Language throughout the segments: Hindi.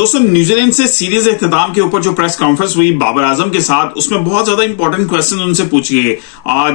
दोस्तों, न्यूजीलैंड से सीरीज इख्तिताम के ऊपर जो प्रेस कॉन्फ्रेंस हुई बाबर आजम के साथ, उसमें बहुत ज्यादा इंपॉर्टेंट क्वेश्चन उनसे पूछे गए,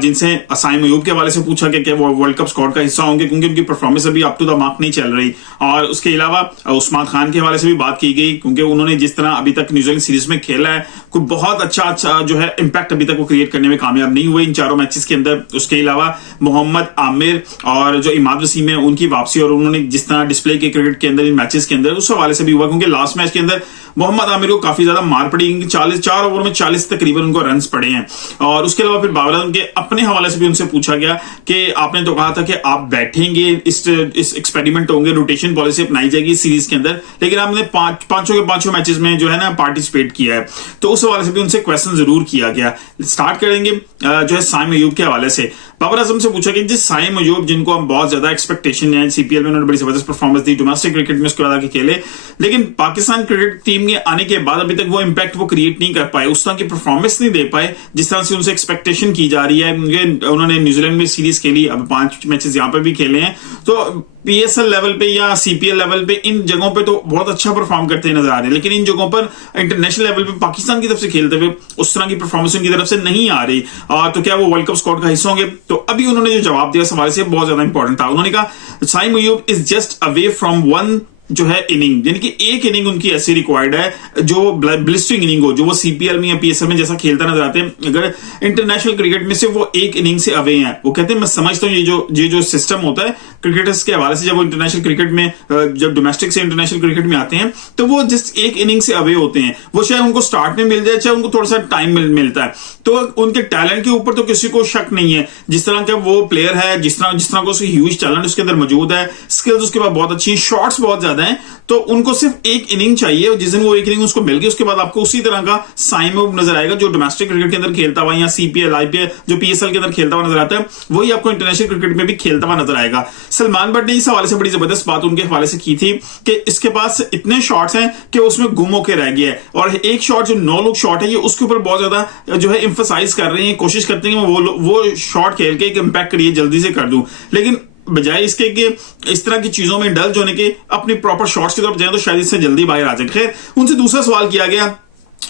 जिनसे साइम अयूब के हवाले से पूछा कि क्या वो वर्ल्ड कप स्क्वाड का हिस्सा होंगे, क्योंकि उनकी परफॉर्मेंस अभी अप टू द मार्क नहीं चल रही। और उसके अलावा उस्मान खान के हवाले से भी बात की गई, क्योंकि उन्होंने जिस तरह अभी तक न्यूजीलैंड सीरीज में खेला है, कोई बहुत अच्छा जो है इंपैक्ट अभी तक वो क्रिएट करने में कामयाब नहीं हुए इन चारों मैचेस के अंदर। उसके अलावा मोहम्मद आमिर और जो इमाद वसीम है, उनकी वापसी और उन्होंने जिस तरह डिस्प्ले की क्रिकेट के अंदर इन मैचेस के अंदर, उस हवाले से भी हुआ, क्योंकि लास्ट मैच के अंदर मोहम्मद आमिर को काफी ज्यादा मार पड़ी, 4 ओवर में 40 तकरीबन उनको रन्स पड़े हैं। और उसके अलावा फिर बाबर आजम के अपने हवाले से भी उनसे पूछा गया कि आपने तो कहा था कि आप बैठेंगे, इस एक्सपेरिमेंट होंगे, रोटेशन पॉलिसी अपनाई जाएगी सीरीज के अंदर, लेकिन आपने पांचों के पांचों मैचेस में जो है ना पार्टिसिपेट किया है। तो उस हवाले से भी उनसे क्वेश्चन जरूर किया गया। स्टार्ट करेंगे जो है साइम अयूब के हवाले से। बाबर आजम से पूछा कि जिस साइम अयूब, जिनको हम बहुत ज्यादा एक्सपेक्टेशन है, सीपीएल में उन्होंने बड़ी जबरदस्त परफॉर्मेंस दी, डोमेस्टिक क्रिकेट में उसके बाद आके खेले, लेकिन पाकिस्तान क्रिकेट टीम के आने के बाद अभी तक वो इंपैक्ट वो क्रिएट नहीं कर पाए, उस तरह की परफॉर्मेंस नहीं दे पाए जिस तरह से उनसे एक्सपेक्टेशन की जा रही है। उन्होंने न्यूजीलैंड में सीरीज खेली, अब 5 मैचेस यहां पर भी खेले हैं, तो पीएसएल लेवल पे या सीपीएल लेवल पे इन जगहों पे तो बहुत अच्छा परफॉर्म करते नजर आ रहे हैं, लेकिन इन जगहों पर इंटरनेशनल लेवल पे पाकिस्तान की तरफ से खेलते हुए उस तरह की परफॉर्मेंस उनकी तरफ से नहीं आ रही। तो क्या वो वर्ल्ड कप स्क्वाड का हिस्सा होंगे? तो अभी उन्होंने जो जवाब दिया सवाल से बहुत ज्यादा इंपॉर्टेंट था। उन्होंने कहा Saim Ayub is just away from one जो है इनिंग, यानी कि एक इनिंग उनकी ऐसी रिक्वायर्ड है जो ब्लिस्टरिंग इनिंग हो, जो वो सीपीएल में या पीएसएल में जैसा खेलता नजर आते हैं। अगर इंटरनेशनल क्रिकेट में से वो एक इनिंग से अवे हैं, वो कहते हैं मैं समझता हूँ ये जो सिस्टम होता है क्रिकेटर्स के हवाले से, जब वो इंटरनेशनल क्रिकेट में, जब डोमेस्टिक से इंटरनेशनल क्रिकेट में आते हैं, तो वो जस्ट एक इनिंग से अवे होते हैं। वो चाहे उनको स्टार्ट में मिल जाए, चाहे उनको थोड़ा सा टाइम मिलता है, तो उनके टैलेंट के ऊपर तो किसी को शक नहीं है। जिस तरह का वो प्लेयर है, जिस तरह का उसकी ह्यूज टैलेंट उसके अंदर मौजूद है, स्किल्स उसके पास बहुत अच्छी, शॉट्स बहुत ज्यादा है, तो उनको सिर्फ एक इनिंग चाहिए। जिस दिन वो एक इनिंग उसको मिल गई, उसके बाद आपको उसी तरह का साइम अयूब नजर आएगा जो डोमेस्टिक क्रिकेट के अंदर खेलता हुआ, या सीपीएल, आईपीएल, जो पीएसएल के अंदर खेलता हुआ नजर आता है, वही आपको इंटरनेशनल क्रिकेट में भी खेलता हुआ नजर आएगा। सलमान बट ने इस हवाले से बड़ी जबरदस्त बात उनके हवाले से की थी कि इसके पास इतने शॉट्स हैं कि उसमें गुम होकर रह गया है, और एक शॉट जो नो लुक शॉट है, ये उसके ऊपर बहुत ज्यादा जो है इंफसाइज कर रहे हैं, कोशिश करते हैं वो शॉट खेल के एक इंपैक्ट करिए, जल्दी से कर दूं, लेकिन बजाय इसके कि इस तरह की चीजों में डल होने के अपनी प्रॉपर शॉट्स की तरफ जाए, तो शायद इससे जल्दी बाहर आ जाए। खैर, उनसे दूसरा सवाल किया गया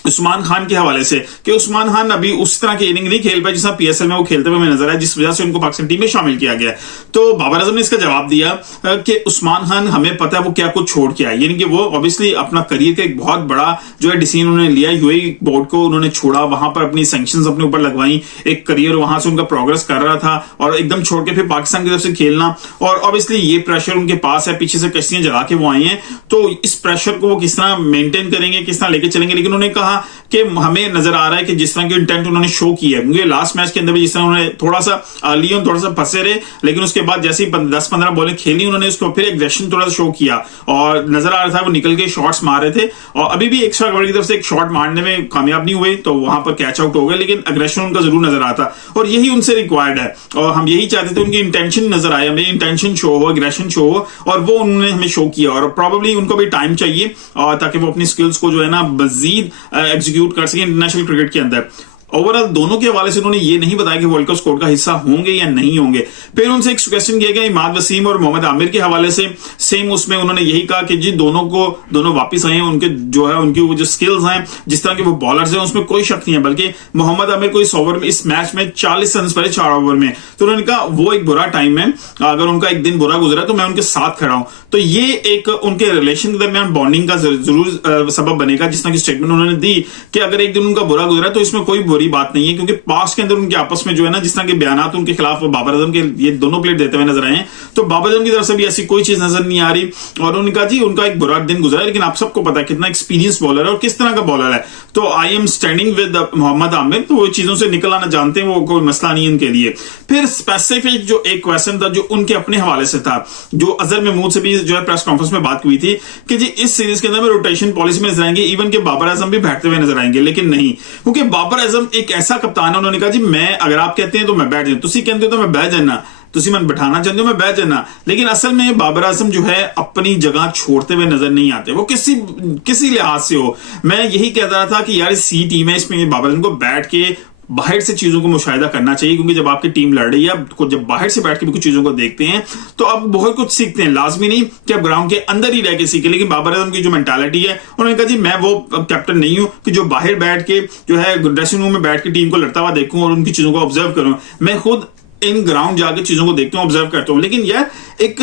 उस्मान खान के हवाले से कि उस्मान खान अभी उस तरह की इनिंग नहीं खेल पाए जिस पीएसएल में वो खेलते हुए नजर आया, जिस वजह से उनको पाकिस्तान टीम में शामिल किया गया। तो बाबर आजम ने इसका जवाब दिया कि उस्मान खान, हमें पता है वो क्या कुछ छोड़ के आए, यानी कि वो ऑब्वियसली अपना करियर का एक बहुत बड़ा जो है डिसीजन उन्होंने लिया, यूएई बोर्ड को उन्होंने छोड़ा, वहां पर अपनी सैंक्शंस अपने ऊपर लगवाई, एक करियर वहां से उनका प्रोग्रेस कर रहा था, और एकदम छोड़ के फिर पाकिस्तान की तरफ से खेलना, और ऑब्वियसली ये प्रेशर उनके पास है, पीछे से कश्तियां जला के वो आए हैं, तो इस प्रेशर को वो किस तरह मेंटेन करेंगे, किस तरह लेके चलेंगे। लेकिन उन्होंने कहा कि हमें नजर आ रहा है कि जिस तरह की इंटेंट उन्होंने शो की है, क्योंकि लास्ट मैच के अंदर भी जिस तरह उन्होंने थोड़ा सा लियोन थोड़ा सा फंसे रहे, लेकिन उसके बाद जैसे ही 10-15 बॉलें खेली, उन्होंने उसको फिर एग्रेशन थोड़ा सा शो किया, और नजर आ रहा था वो निकल के शॉट्स मार रहे थे, और अभी भी एक्स्ट्रा कवर की तरफ से एक शॉट मारने में कामयाब नहीं हुए, तो वहां पर कैच आउट हो गए, लेकिन एग्रेशन उनका जरूर नजर आता, और यही उनसे रिक्वायर्ड है, और हम यही चाहते थे उनकी इंटेंशन नजर आए, हमें इंटेंशन शो हो, एग्रेशन शो हो, और वो उन्होंने हमें शो किया, और प्रॉब्लली उनको भी टाइम चाहिए ताकि वो अपनी स्किल्स को जो है ना मजीद एग्जीक्यूट कर सके इंटरनेशनल क्रिकेट के अंदर। ओवरऑल दोनों के हवाले से उन्होंने ये नहीं बताया कि वर्ल्ड कप स्क्वाड का हिस्सा होंगे या नहीं होंगे। फिर उनसे एक क्वेश्चन किया गया इमाद वसीम और मोहम्मद आमिर के हवाले से, सेम उसमें उन्होंने यही कहा कि जी दोनों वापस आए हैं, उनके जो है उनकी जो स्किल्स हैं, जिस तरह के वो बॉलर्स हैं, उसमें कोई शक नहीं है, बल्कि मोहम्मद आमिर को इस ओवर में, इस मैच में 40 रन पड़े 4 ओवर में, तो उन्होंने कहा वो एक बुरा टाइम है, अगर उनका एक दिन बुरा गुजरा तो मैं उनके साथ खड़ा हूं। तो ये एक उनके रिलेशन के दरमियान बॉन्डिंग का जरूर सबब बनेगा, जिस तरह की स्टेटमेंट उन्होंने दी कि अगर एक दिन उनका बुरा गुजरा तो इसमें कोई बुरी बात नहीं है, क्योंकि पास्ट के अंदर उनके आपस में जो है ना, जिस तरह के बयानात उनके खिलाफ बाबर आजम के ये दोनों प्लेयर देते हुए नजर आए हैं, तो बाबर आजम की तरफ से भी ऐसी कोई चीज नजर नहीं आ रही, और उन्होंने कहा जी उनका एक बुरा दिन गुजरा है, लेकिन आप सबको पता है कितना एक्सपीरियंस बॉलर है और किस तरह का बॉलर है, तो I am standing with Mohammad Aamir, तो वो चीजों से निकल आना जानते हैं, वो कोई मसला नहीं है उनके लिए। फिर स्पेसिफिक जो एक क्वेश्चन था जो उनके अपने हवाले से था, जो अजहर महमूद से भी जो है प्रेस कॉन्फ्रेंस में बात हुई थी कि जी इस सीरीज के अंदर में रोटेशन पॉलिसी में नजर आएंगे, इवन के बाबर आजम भी बैठते हुए नजर आएंगे, लेकिन नहीं, क्योंकि बाबर आजम एक ऐसा कप्तान है, उन्होंने कहा जी मैं, अगर आप कहते हैं तो मैं बैठ जाऊं, तुसी कहते हो तो मैं बैठ जाना, तुसी मन बैठाना चाहते हो मैं बैठ जाना, लेकिन असल में बाबर आजम जो है अपनी जगह छोड़ते हुए नजर नहीं आते, वो किसी लिहाज से हो। मैं यही कहता था कि यार सी टीम है, इसमें बाबर आजम को बैठ के बाहर से चीजों को मुशाहिदा करना चाहिए, क्योंकि जब आपकी टीम लड़ रही है, आपको जब बाहर से बैठ के भी कुछ चीजों को देखते हैं तो आप बहुत कुछ सीखते हैं। लाजमी नहीं कि आप ग्राउंड के अंदर ही रह के सीखें, लेकिन बाबर आजम की जो मेंटालिटी है, उन्होंने कहा जी मैं वो कैप्टन नहीं हूं कि जो बाहर बैठ के जो है ड्रेसिंग रूम में बैठ के टीम को लड़ता हुआ देखूं और उनकी चीजों को ऑब्जर्व करूं। मैं खुद इन ग्राउंड जाके चीजों को देखता हूं, ऑब्जर्व करता हूं। लेकिन यार एक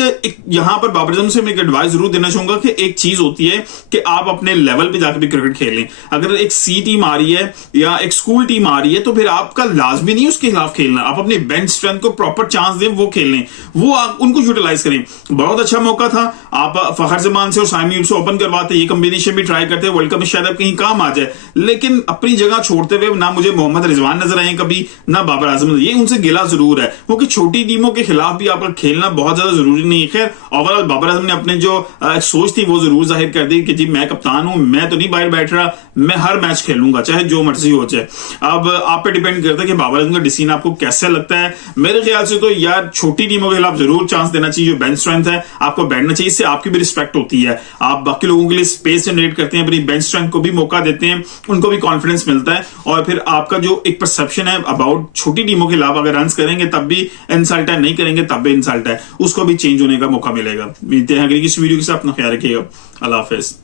यहां पर बाबर आजम से मैं एक एडवाइस जरूर देना चाहूंगा कि एक चीज होती है कि आप अपने लेवल पे जाकर भी क्रिकेट खेलें। अगर एक सी टीम आ रही है या एक स्कूल टीम आ रही है तो फिर आपका लाजमी नहीं उसके खिलाफ खेलना, आप अपने बेंच स्ट्रेंथ को प्रॉपर चांस दें, वो खेलें, वो आप उनको यूटिलाइज करें। बहुत अच्छा मौका था, आप फखर जमान से और साइम अयूब से ओपन करवाते, ये कॉम्बिनेशन भी ट्राई करते, वर्ल्ड कप में शायद अब कहीं काम आ जाए, लेकिन अपनी जगह छोड़ते हुए ना मुझे मोहम्मद रिजवान नजर आए कभी, ना बाबर आजम। ये उनसे गिला जरूर है, क्योंकि छोटी टीमों के खिलाफ भी आपका खेलना बहुत ज्यादा जरूरी नहीं है। खैर ओवरऑल बाबर आजम ने अपने जो सोच थी वो जरूर जाहिर कर दी कि जी मैं कप्तान हूं, मैं तो नहीं बाहर बैठ रहा, मैं हर मैच खेलूंगा चाहे जो मर्जी हो जाए। अब आप पे डिपेंड करता है कि बाबर आजम का डिसीजन आपको कैसे लगता है। मेरे ख्याल से तो यार छोटी टीमों के खिलाफ जरूर चांस देना चाहिए, जो बेंच स्ट्रेंथ है आपको बैठना चाहिए, इससे आपकी भी रिस्पेक्ट होती है, आप बाकी लोगों के लिए स्पेस जनरेट करते हैं, अपनी बेंच स्ट्रेंथ को भी मौका देते हैं, उनको भी कॉन्फिडेंस मिलता है, और फिर आपका जो एक परसेप्शन है अबाउट छोटी टीमों के खिलाफ अगर रन करेंगे तब भी इंसल्ट है, नहीं करेंगे तब भी इंसल्ट है, उसको भी चेंज होने का मौका मिलेगा। मिलते हैं अगली किसी वीडियो के साथ, अपना ख्याल रखिएगा। अल्लाह हाफिज।